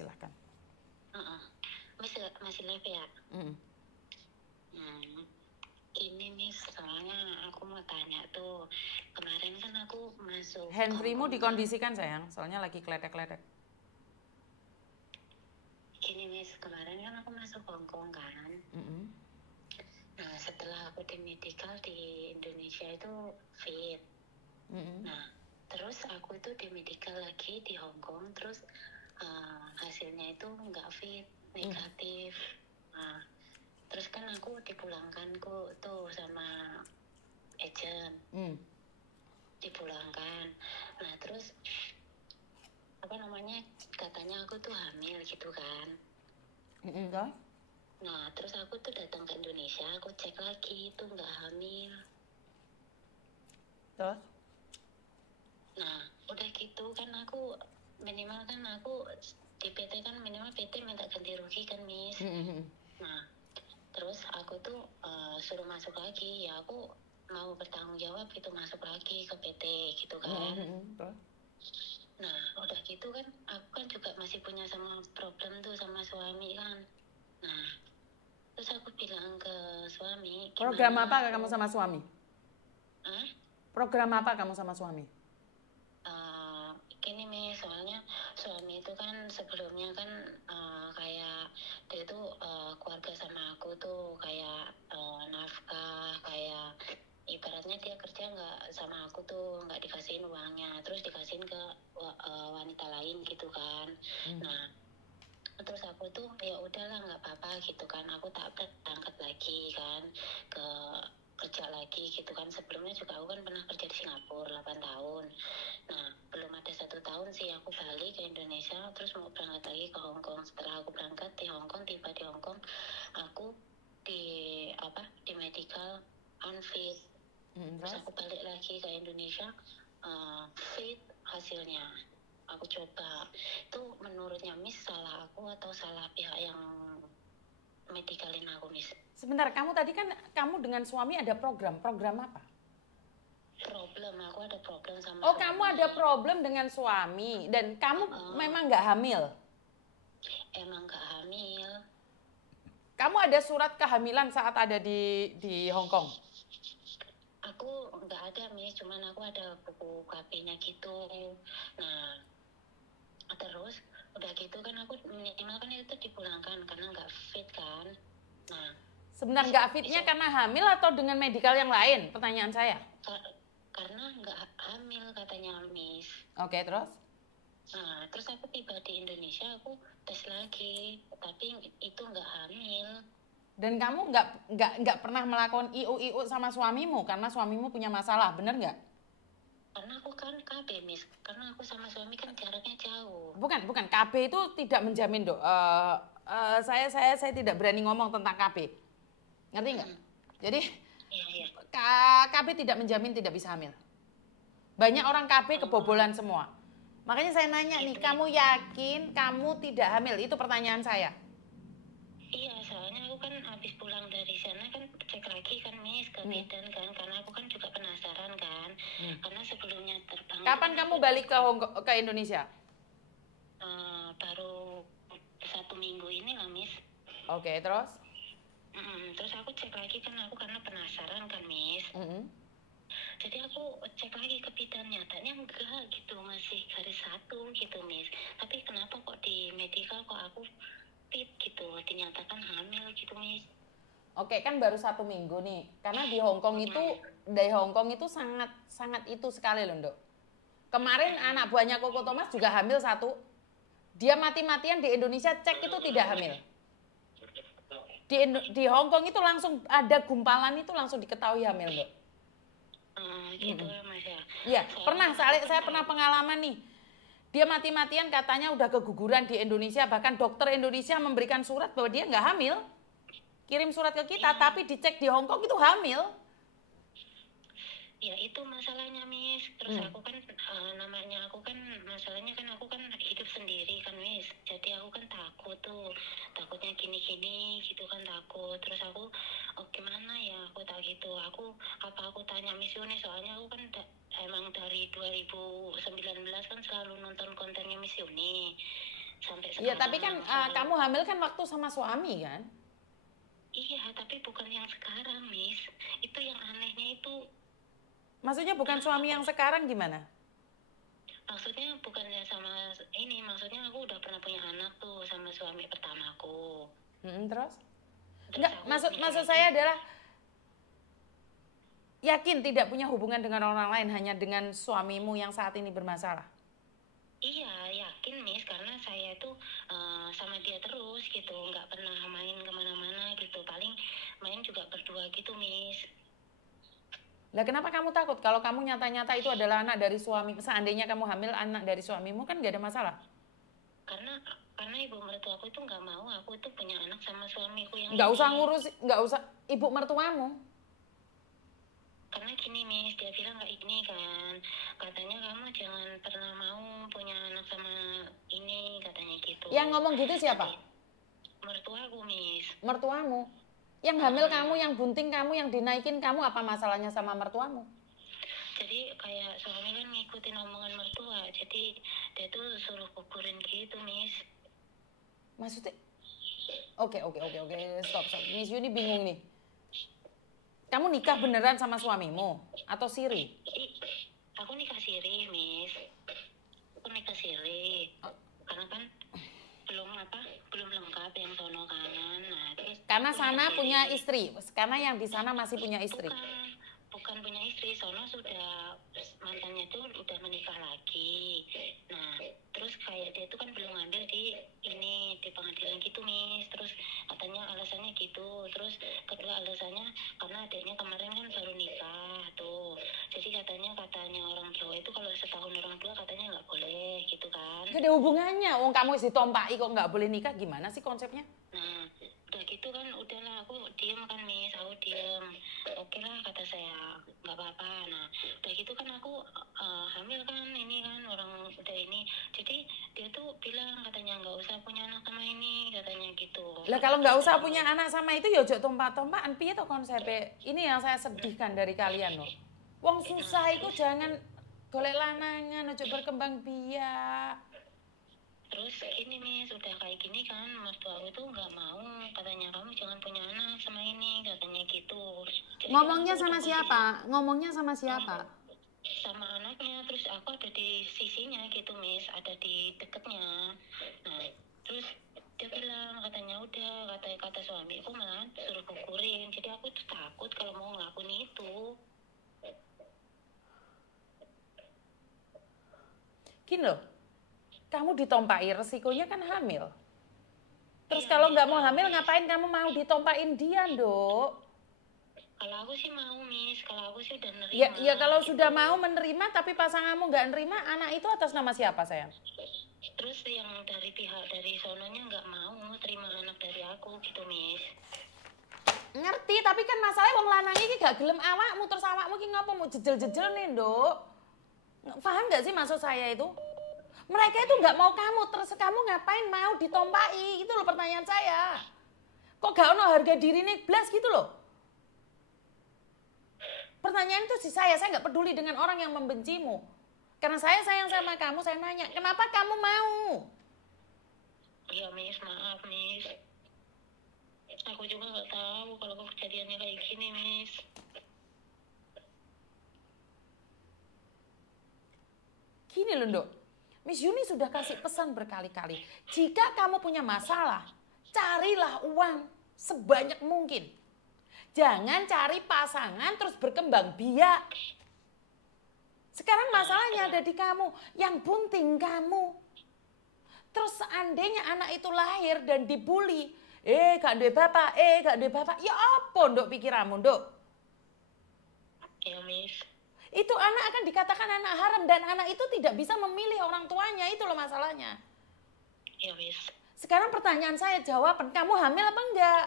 Silahkan. Masih live ya? Ini nih soalnya aku mau tanya tuh, kemarin kan aku masuk handfree-mu dikondisikan sayang, soalnya lagi kletek-kletek. Gini Miss, kemarin kan aku masuk Hongkong kan. Nah setelah aku di medical di Indonesia itu fit. Nah terus aku itu di medical lagi di Hongkong, terus hasilnya itu nggak fit, negatif. Nah terus kan aku dipulangkan tuh sama agent, dipulangkan. Nah terus katanya aku tuh hamil gitu kan. Nah terus aku tuh datang ke Indonesia, aku cek lagi itu nggak hamil. Terus? Nah udah gitu kan aku minimal kan aku di PT kan minimal PT minta ganti rugi kan Miss. Nah terus aku tuh suruh masuk lagi, ya aku mau bertanggung jawab gitu, masuk lagi ke PT gitu kan. Nah udah gitu kan aku kan juga masih punya sama problem tuh sama suami kan. Nah terus aku bilang ke suami, program apa kamu sama suami? Program apa kamu sama suami? Gini nih, soalnya suami itu kan sebelumnya kan kayak dia itu keluarga sama aku tuh kayak nafkah, kayak ibaratnya dia kerja nggak sama aku tuh nggak dikasihin uangnya, terus dikasihin ke wanita lain gitu kan. Nah terus aku tuh ya udahlah nggak apa-apa gitu kan, aku tak berangkat lagi kan ke kerja lagi gitu kan. Sebelumnya juga aku kan pernah kerja di Singapura 8 tahun. Nah belum ada 1 tahun sih aku balik ke Indonesia, terus mau berangkat lagi ke Hongkong. Setelah aku berangkat di Hongkong, tiba di Hongkong, aku di medical unfit. Terus aku balik lagi ke Indonesia, fit hasilnya. Aku coba, itu menurutnya Miss salah aku atau salah pihak yang medicalin aku Miss? Sebentar, kamu tadi kan kamu dengan suami ada program apa? Aku ada problem sama suami. Kamu ada problem dengan suami dan kamu memang nggak hamil? Emang nggak hamil. Kamu ada surat kehamilan saat ada di Hong Kong? Aku nggak ada Miss, cuman aku ada buku KP-nya gitu. Nah terus udah gitu kan aku minimal kan itu dipulangkan karena nggak fit kan. Nah sebenarnya nggak fitnya karena hamil atau dengan medikal yang lain? Pertanyaan saya. Karena nggak hamil katanya Miss. Oke, terus? Nah terus aku tiba di Indonesia, aku tes lagi tapi itu nggak hamil. Dan kamu nggak pernah melakukan IU sama suamimu karena suamimu punya masalah, bener nggak? Karena aku kan KB Miss, karena aku sama suami kan jaraknya jauh. Bukan, KB itu tidak menjamin dok. Saya tidak berani ngomong tentang KB, ngerti nggak? Jadi KB tidak menjamin tidak bisa hamil. Banyak orang KB kebobolan semua. Makanya saya nanya nih, kamu yakin kamu tidak hamil? Itu pertanyaan saya. Iya, soalnya aku kan habis pulang dari sana kan cek lagi kan Miss ke bidan kan, karena aku kan juga penasaran kan. Karena sebelumnya terbang. Kapan kamu balik ke Indonesia? Baru 1 minggu ini lah Miss. Oke, terus? Terus aku cek lagi kan, aku karena penasaran kan Miss. Jadi aku cek lagi ke bidan, nyatanya enggak gitu, masih garis 1 gitu Miss. Tapi kenapa kok di medical kok aku fit gitu, dinyatakan hamil gitu Miss. Oke, kan baru 1 minggu nih. Karena di Hong Kong itu sangat itu sekali loh, Dok. Kemarin anak buahnya Koko Thomas juga hamil 1. Dia mati-matian di Indonesia cek itu tidak hamil. Di Hong Kong itu langsung ada gumpalan itu langsung diketahui hamil, Dok. Gitu Mas ya. Iya, saya pernah pengalaman nih. Dia mati-matian katanya udah keguguran di Indonesia, bahkan dokter Indonesia memberikan surat bahwa dia nggak hamil. Kirim surat ke kita, tapi dicek di Hong Kong itu hamil. Ya itu masalahnya Miss. Terus aku kan masalahnya kan aku kan hidup sendiri kan Miss. Jadi aku kan takutnya gini-gini gitu kan, takut. Terus aku gimana ya, aku tak gitu. Aku tanya Miss Yuni, soalnya aku kan emang dari 2019 kan selalu nonton kontennya Miss Yuni. sampai Iya, tapi kan sekarang. kamu hamil kan waktu sama suami kan? Iya, tapi bukan yang sekarang, Miss. Itu yang anehnya itu. Maksudnya bukan suami yang sekarang gimana? Maksudnya bukannya sama ini, maksudnya aku udah pernah punya anak tuh sama suami pertamaku. Terus? Terus Enggak, aku maksud nikah saya lagi. adalah yakin tidak punya hubungan dengan orang lain, hanya dengan suamimu yang saat ini bermasalah. Iya, yakin Miss, karena saya tuh sama dia terus gitu, nggak pernah main kemana-mana gitu. Paling main juga berdua gitu, Miss. Lah kenapa kamu takut? Kalau kamu nyata-nyata itu adalah anak dari suami, seandainya kamu hamil anak dari suamimu kan nggak ada masalah. Karena ibu mertua aku itu nggak mau aku itu punya anak sama suamiku yang Nggak ini. usah ngurus, nggak usah ibu mertuamu. Karena gini Miss, dia bilang kayak gini kan, katanya kamu jangan pernah mau punya anak sama ini, katanya gitu. Yang ngomong gitu siapa? Mertuaku Miss. Mertuamu. Yang hamil kamu, yang bunting kamu, yang dinaikin kamu, apa masalahnya sama mertuamu? Jadi kayak suami kan ngikutin omongan mertua, jadi dia tuh suruh kuburin gitu Miss. Maksudnya? Oke, stop. Miss Yuni bingung nih. Kamu nikah beneran sama suamimu atau siri? Aku nikah siri, Miss. Aku nikah siri. Karena kan belum lengkap yang sono kanan. Nah, terus karena sana punya istri. Karena yang di sana masih punya istri. Bukan punya istri, sono sudah mantannya tuh udah menikah lagi. Nah, terus kayak dia tuh kan belum ngambil di pengadilan gitu, Miss. Terus katanya alasannya gitu. Terus kedua alasannya karena adiknya kemarin kan baru nikah tuh. Jadi katanya orang Jawa itu kalau setahun orang tua katanya nggak boleh gitu kan. Gak ada hubungannya. Wong kamu ditompaki kok nggak boleh nikah, gimana sih konsepnya? Nah, udah gitu kan udahlah aku diem kan Miss, aku diem. Oke lah kata saya, nggak apa-apa. Nah, udah gitu kan aku hamil kan, ini kan orang udah ini. Jadi dia tuh bilang katanya nggak usah punya anak sama ini, katanya gitu. Lah kalau nggak usah punya anak sama itu ya ojo tompak-tompakan piye to konsepnya. Ini yang saya sedihkan dari kalian loh. Wong susah itu jangan golek lanangan, ojo berkembang biak. Terus gini Miss, udah kayak gini kan mertua aku tuh nggak mau, katanya kamu jangan punya anak sama ini, katanya gitu. Jadi ngomongnya sama siapa? Ngomongnya sama siapa? Sama anaknya. Terus aku ada di sisinya gitu Miss, ada di deketnya. Nah, terus dia bilang katanya udah, kata suami aku malah suruh gugurin. Jadi aku tuh takut kalau mau ngelakuin itu. Gini loh, kamu ditompain resikonya kan hamil. Terus Iya, kalau Miss, nggak mau hamil ngapain kamu mau ditompain dia, Dok? Kalau aku sih mau Miss, kalau aku sih udah nerima. Ya kalau sudah mau menerima tapi pasanganmu nggak nerima, anak itu atas nama siapa sayang? Terus yang dari pihak dari sononya nggak mau terima anak dari aku gitu Miss. Ngerti, tapi kan masalahnya wong lanang iki gak gelem awakmu, terus awakmu iki ngapa mau jejel-jejel nih, Dok? Paham nggak sih maksud saya itu? Mereka itu nggak mau kamu, terus kamu ngapain mau ditompai? Itu loh pertanyaan saya. Kok gak ono harga diri nih blas gitu loh? Pertanyaan itu sih saya nggak peduli dengan orang yang membencimu. Karena saya sayang sama kamu, saya nanya, kenapa kamu mau? Iya Miss, maaf Miss. Aku juga nggak tahu kalau kejadiannya kayak gini Miss. Gini loh, Dok. Miss Yuni sudah kasih pesan berkali-kali. Jika kamu punya masalah, carilah uang sebanyak mungkin. Jangan cari pasangan terus berkembang biak. Sekarang masalahnya ada di kamu, yang bunting kamu. Terus seandainya anak itu lahir dan dibully, gak duwe bapak, ya apa Dok pikiranmu, Dok? Ya Miss. Itu anak akan dikatakan anak haram dan anak itu tidak bisa memilih orang tuanya, itu loh masalahnya. Ya Miss. Sekarang pertanyaan saya, jawaban, kamu hamil apa enggak?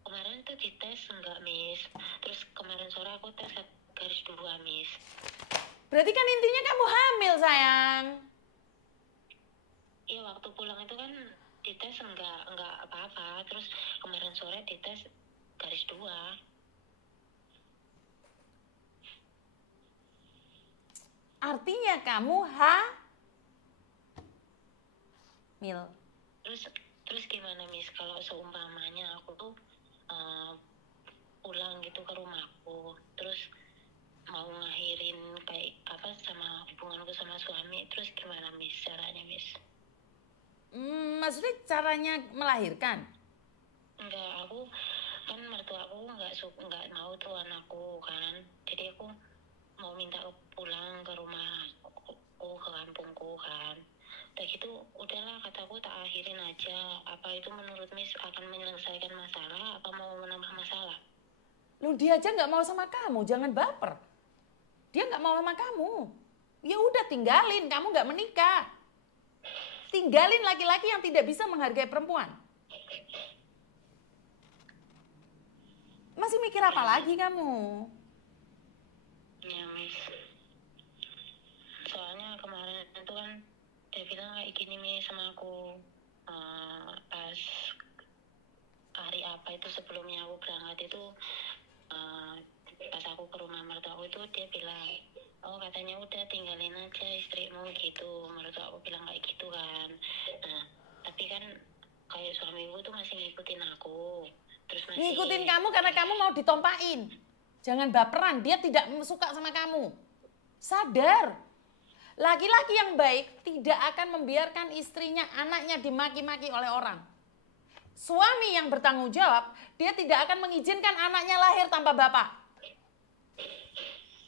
Kemarin tuh dites enggak Miss. Terus kemarin sore aku tes garis 2 Miss. Berarti kan intinya kamu hamil sayang. Iya waktu pulang itu kan dites enggak apa-apa. Terus kemarin sore dites garis 2. Artinya kamu Mil. Terus gimana Miss kalau seumpamanya aku tuh pulang gitu ke rumahku, terus mau ngakhirin kayak apa sama hubunganku sama suami, terus gimana Miss caranya Miss? Maksudnya caranya melahirkan? Enggak, aku kan mertua aku nggak mau tuh anakku kan, jadi aku mau minta pulang ke rumahku, ke kampungku kan. Udah gitu udahlah kataku tak akhirin aja. Apa itu menurut Miss akan menyelesaikan masalah apa mau menambah masalah? Loh, dia aja nggak mau sama kamu, jangan baper. Dia nggak mau sama kamu. Ya udah tinggalin, kamu nggak menikah. Tinggalin laki-laki yang tidak bisa menghargai perempuan. Masih mikir apa lagi kamu? Ya Miss, soalnya kemarin itu kan dia bilang kayak gini Miss sama aku, pas hari apa itu sebelumnya aku berangkat itu, pas aku ke rumah mertuaku itu dia bilang, oh katanya udah tinggalin aja istrimu gitu. Mertua aku bilang kayak gitu kan. Nah tapi kan kayak suamiku tuh masih ngikutin aku, terus masih Ngikutin kamu karena kamu mau ditompain. Jangan baperan, dia tidak suka sama kamu. Sadar. Laki-laki yang baik tidak akan membiarkan istrinya, anaknya dimaki-maki oleh orang. Suami yang bertanggung jawab, dia tidak akan mengizinkan anaknya lahir tanpa bapak.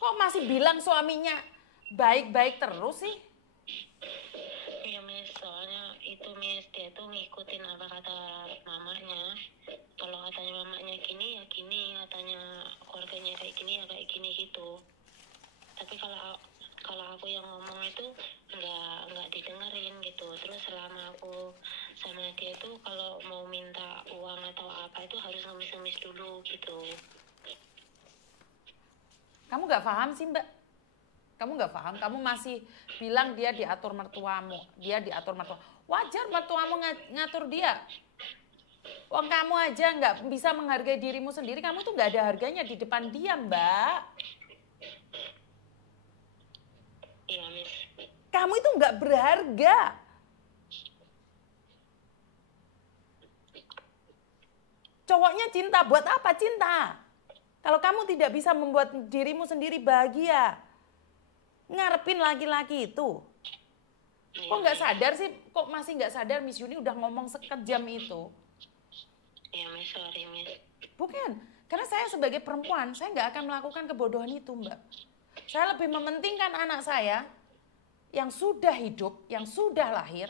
Kok masih bilang suaminya baik-baik terus sih? Iya Miss, soalnya itu Miss, dia tuh ngikutin apa kata mamanya. Kalau katanya mamanya gini ya gini, katanya keluarganya kayak gini ya kayak gini gitu. Tapi kalau aku yang ngomong itu nggak didengerin gitu. Terus selama aku sama dia tuh kalau mau minta uang atau apa itu harus ngemis-ngemis dulu gitu. Kamu gak paham sih Mbak? Kamu gak paham, kamu masih bilang dia diatur mertuamu. Dia diatur mertua. Wajar mertuamu ngatur dia. Wong kamu aja gak bisa menghargai dirimu sendiri, kamu tuh gak ada harganya di depan dia Mbak. Iya Miss. Kamu itu gak berharga. Cowoknya cinta, buat apa cinta? Kalau kamu tidak bisa membuat dirimu sendiri bahagia, ngarepin laki-laki itu. Kok nggak sadar sih? Kok masih nggak sadar Miss Yuni udah ngomong sekejam itu? Iya Miss, sorry Miss. Bukan, karena saya sebagai perempuan, saya nggak akan melakukan kebodohan itu Mbak. Saya lebih mementingkan anak saya yang sudah hidup, yang sudah lahir,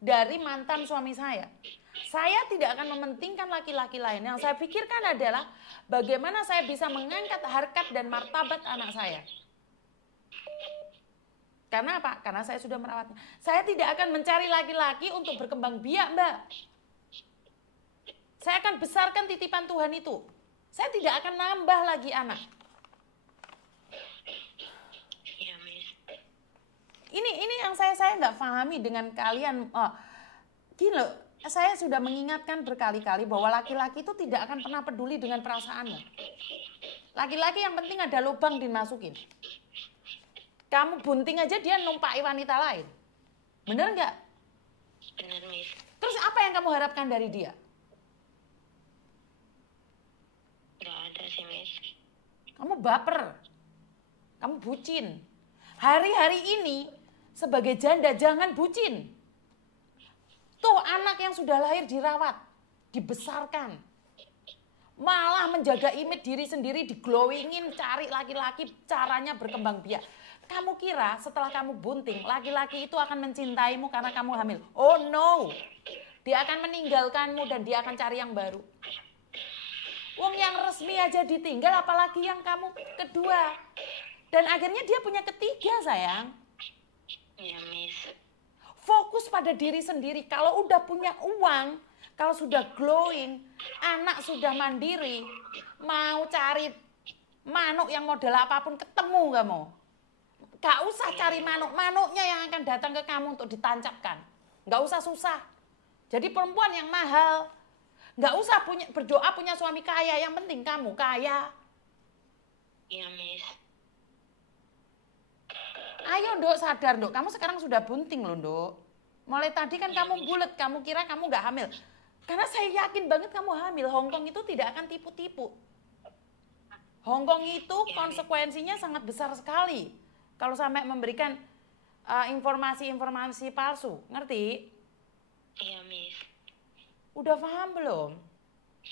dari mantan suami saya. Saya tidak akan mementingkan laki-laki lain. Yang saya pikirkan adalah bagaimana saya bisa mengangkat harkat dan martabat anak saya. Karena apa? Karena saya sudah merawatnya. Saya tidak akan mencari laki-laki untuk berkembang biak, Mbak. Saya akan besarkan titipan Tuhan itu. Saya tidak akan nambah lagi anak. Iya, Miss. Ini yang saya nggak pahami dengan kalian. Gini loh, saya sudah mengingatkan berkali-kali bahwa laki-laki itu tidak akan pernah peduli dengan perasaanmu. Laki-laki yang penting ada lubang dimasukin. Kamu bunting aja dia numpaki wanita lain. Bener nggak? Bener, Miss. Terus apa yang kamu harapkan dari dia? Nggak ada sih, Miss. Kamu baper. Kamu bucin. Hari-hari ini sebagai janda jangan bucin. Tuh anak yang sudah lahir dirawat, dibesarkan. Malah menjaga image diri sendiri, diglowingin, cari laki-laki caranya berkembang biak. Kamu kira setelah kamu bunting, laki-laki itu akan mencintaimu karena kamu hamil? Oh no. Dia akan meninggalkanmu dan dia akan cari yang baru. Wong yang resmi aja ditinggal, apalagi yang kamu kedua. Dan akhirnya dia punya ketiga, sayang. Iya, Miss. Fokus pada diri sendiri. Kalau udah punya uang, kalau sudah glowing, anak sudah mandiri, mau cari manuk yang model apapun ketemu kamu. Gak usah cari manuk, manuknya yang akan datang ke kamu untuk ditancapkan. Gak usah susah. Jadi perempuan yang mahal. Gak usah berdoa punya suami kaya, yang penting kamu kaya. Iya, Miss. Ayo Nduk, sadar Nduk, kamu sekarang sudah bunting loh Nduk. Mulai tadi kan kamu bulet, kamu kira kamu nggak hamil. Karena saya yakin banget kamu hamil. Hongkong itu tidak akan tipu-tipu. Hongkong itu konsekuensinya sangat besar sekali. Kalau sampai memberikan informasi-informasi palsu. Ngerti? Iya, Miss. Udah paham belum?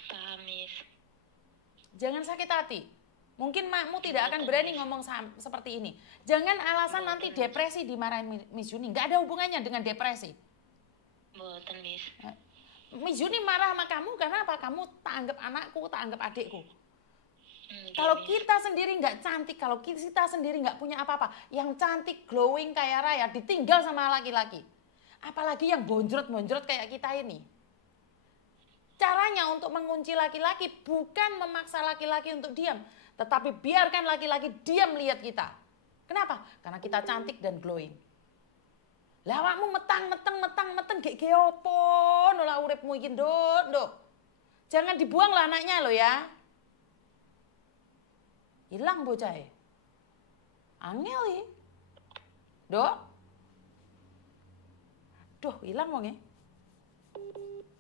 Paham, Miss. Jangan sakit hati. Mungkin makmu tidak akan berani ngomong seperti ini. Jangan alasan nanti depresi dimarahin Miss Yuni. Nggak ada hubungannya dengan depresi. Boten, Miss. Miss Yuni marah sama kamu karena apa? Kamu tak anggap anakku, tak anggap adikku. Kalau kita sendiri nggak cantik, kalau kita sendiri nggak punya apa-apa, yang cantik, glowing kayak Raya, ditinggal sama laki-laki. Apalagi yang bonjrot-bonjrot kayak kita ini. Caranya untuk mengunci laki-laki bukan memaksa laki-laki untuk diam, tetapi biarkan laki-laki diam lihat kita. Kenapa? Karena kita cantik dan glowing. Lah awakmu metang gek opo nolak uripmu iki, Nduk. Jangan dibuang lah anaknya lo ya. Hilang bocah. Angel ya. Dok. Aduh, hilang wong ya.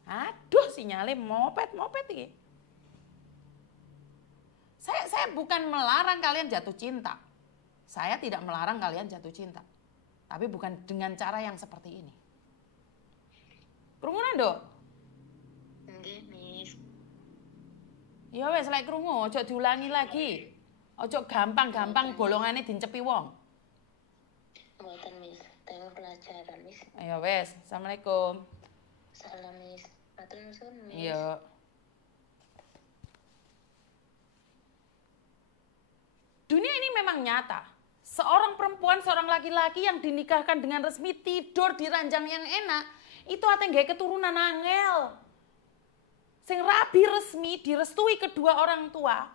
Aduh, sinyalnya mopet iki. Saya bukan melarang kalian jatuh cinta. Saya tidak melarang kalian jatuh cinta. Tapi bukan dengan cara yang seperti ini. Krungunan, Dok? Nggih, Miss. Ya wes lek krungu, ojo diulangi lagi. Ojo gampang-gampang bolongane dincepi wong. Boten, Miss. Tengok pelajaran, Miss. Ya wes, Assalamualaikum. Salam, Miss. Matur nuwun, Miss. Iya. Dunia ini memang nyata. Seorang perempuan, seorang laki-laki yang dinikahkan dengan resmi tidur di ranjang yang enak, itu ate nggawe keturunan angel. Sing rabi resmi direstui kedua orang tua,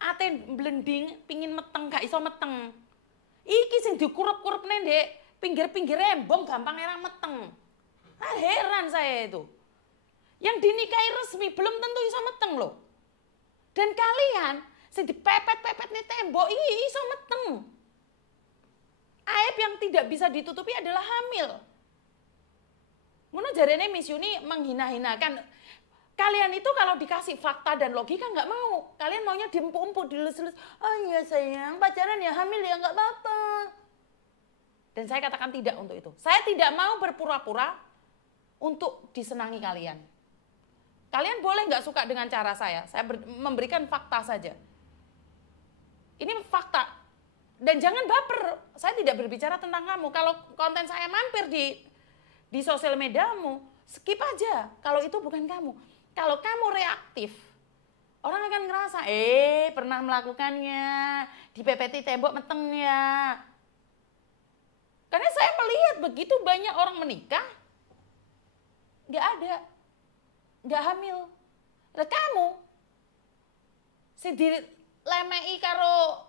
ate blending pingin meteng gak iso meteng. Iki sing dikurup-kurup ndek pinggir-pinggir rembong gampang era meteng. Heran saya itu. Yang dinikahi resmi belum tentu iso meteng loh. Dan kalian sing dipepet-pepet nih tembok iso meteng. Aib yang tidak bisa ditutupi adalah hamil. Ngono jarene Miss Yuni menghina-hinakan. Kalian itu kalau dikasih fakta dan logika nggak mau. Kalian maunya diempuk-empuk, dilus-lus. Oh iya sayang, pacaran ya hamil ya nggak apa-apa. Dan saya katakan tidak untuk itu. Saya tidak mau berpura-pura untuk disenangi kalian. Kalian boleh nggak suka dengan cara saya. Saya memberikan fakta saja. Ini fakta. Dan jangan baper, saya tidak berbicara tentang kamu. Kalau konten saya mampir di sosial mediamu, skip aja. Kalau itu bukan kamu. Kalau kamu reaktif, orang akan ngerasa, pernah melakukannya, dipepeti tembok meteng ya. Karena saya melihat begitu banyak orang menikah, nggak ada, nggak hamil. Lah kamu, lemei karo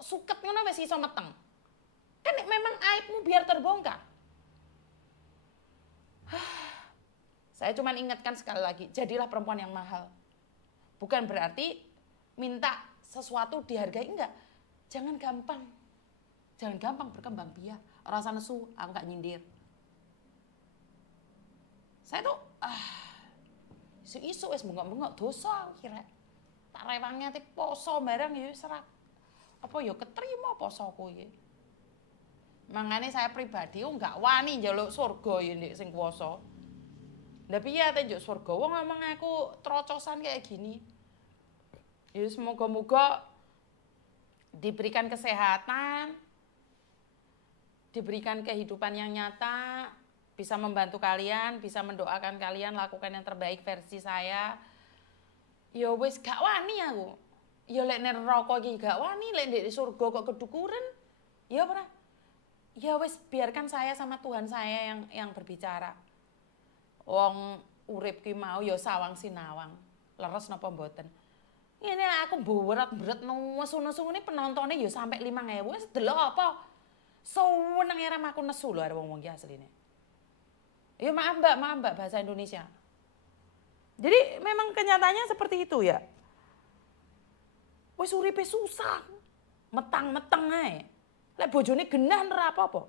suket ngono wis iso meteng. Kan memang aibmu biar terbongkar. Saya cuma ingatkan sekali lagi, jadilah perempuan yang mahal. Bukan berarti minta sesuatu dihargai, enggak. Jangan gampang berkembang biak. Rasa nesu, aku gak nyindir. Saya tuh isu wis bengok-bengok dosa kira. Tak rewangnya ti poso barang ya serak. Apa ya keterima posoku iki. Mangane saya pribadi enggak wani njaluk surga ya ndek sing kuwasa. Lah piye ate njuk surga wong ngomong aku trocosan kayak gini. Ya semoga-moga diberikan kesehatan, diberikan kehidupan yang nyata, bisa membantu kalian, bisa mendoakan kalian lakukan yang terbaik versi saya. Ya wis gak wani aku. Ya lek nek neraka iki gak wani, lek ndek surga kok kedukuran. Ya ora. Ya wis biarkan saya sama Tuhan saya yang berbicara. Wong urip ki mau ya sawang sinawang. Leres napa mboten? Ngene aku berat-berat nesu-nesu ini penontonnya ya sampai 5.000. Wis delok apa? Seneng era aku nesu lho arep wong iki asline. Ya maaf Mbak bahasa Indonesia. Jadi memang kenyataannya seperti itu ya. Wis uripe susah. Metang-meteng ae. Lek bojone genah ora apa-apa.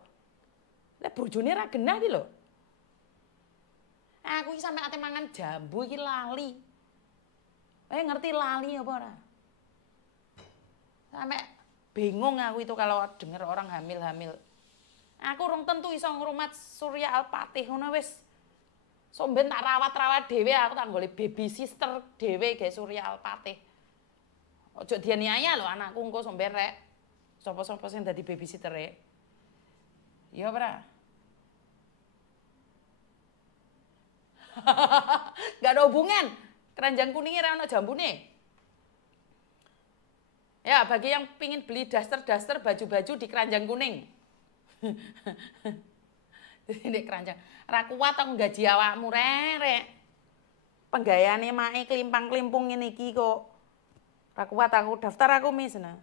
Lek bojone ra genah iki lho. Aku iki sampe ate mangan jambu iki lali. Ngerti lali apa ora? Sampai bingung aku itu kalau dengar orang hamil-hamil. Aku urung tentu iso ngrumat Surya Al-Fatih ngono wis. Somben tak rawat-rawat dhewe aku tak golek baby sister dhewe ge Surya Al-Fatih. Ojo dianiaya lho anakku engko somben rek. Sopo-sopo sing dadi babysitter rek. Iya ora? Gak ada hubungan. Keranjang kuningnya ora ono jambune. Ya, bagi yang pingin beli daster-daster baju-baju di keranjang kuning. Ini keranjang. Ra kuat aku gaji awakmu rek. Penggayane mae klimpang-klimpung ngene iki kok. Ra kuat aku daftar aku mis nah.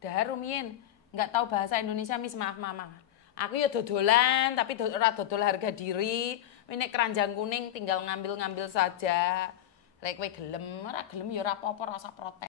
Dahar rumiyin, enggak tahu bahasa Indonesia mis maaf mama. Aku ya dodolan tapi ora dodol harga diri. Ini keranjang kuning tinggal ngambil-ngambil saja. Lek kowe gelem, ora gelem ya ora apa-apa rasa protes.